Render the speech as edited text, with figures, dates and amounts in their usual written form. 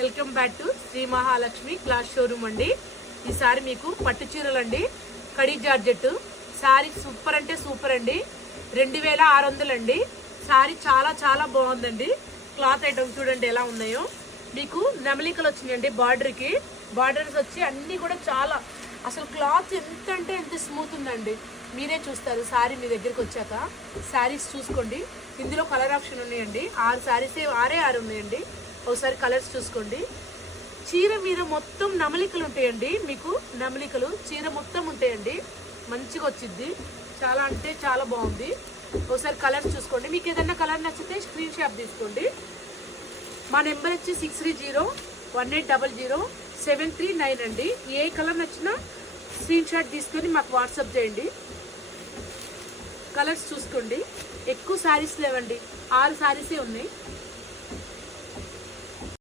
Welcome back to Shri Mahalakshmi class showroom అండి. ఈసారి మీకు పట్టు చీరలు అండి, కడీ జార్జెట్ శారీ సూపర్ అంటే సూపర్ అండి. 2600 అండి. శారీ చాలా చాలా బాగుందండి. క్లాత్ ఐటమ్ చూడండి ఎలా ఉన్నాయో. మీకు నెమలికలు వచ్చినాయండి బార్డర్కి. బార్డర్స్ వచ్చి అన్నీ కూడా చాలా అసలు క్లాత్ ఎంత అంటే ఎంత స్మూత్ ఉందండి. మీరే చూస్తారు శారీ మీ దగ్గరికి వచ్చాక. శారీస్ చూసుకోండి. ఇందులో కలర్ ఆప్షన్ ఉన్నాయండి. 6 శారీస్ 6 ఉన్నాయండి. ఒకసారి కలర్స్ చూసుకోండి. చీర మీద మొత్తం నమలికలు ఉంటాయండి. మీకు నమలికలు చీర మొత్తం ఉంటాయండి. మంచిగా వచ్చింది. చాలా అంటే చాలా బాగుంది. ఒకసారి కలర్స్ చూసుకోండి. మీకు ఏదైనా కలర్ నచ్చితే స్క్రీన్ షాట్ తీసుకోండి. మా నెంబర్ వచ్చి 6301800739 అండి. ఏ కలర్ నచ్చినా స్క్రీన్ షాట్ తీసుకొని మాకు వాట్సాప్ చేయండి. కలర్స్ చూసుకోండి. ఎక్కువ శారీస్ లేవండి, 6 శారీసే ఉన్నాయి.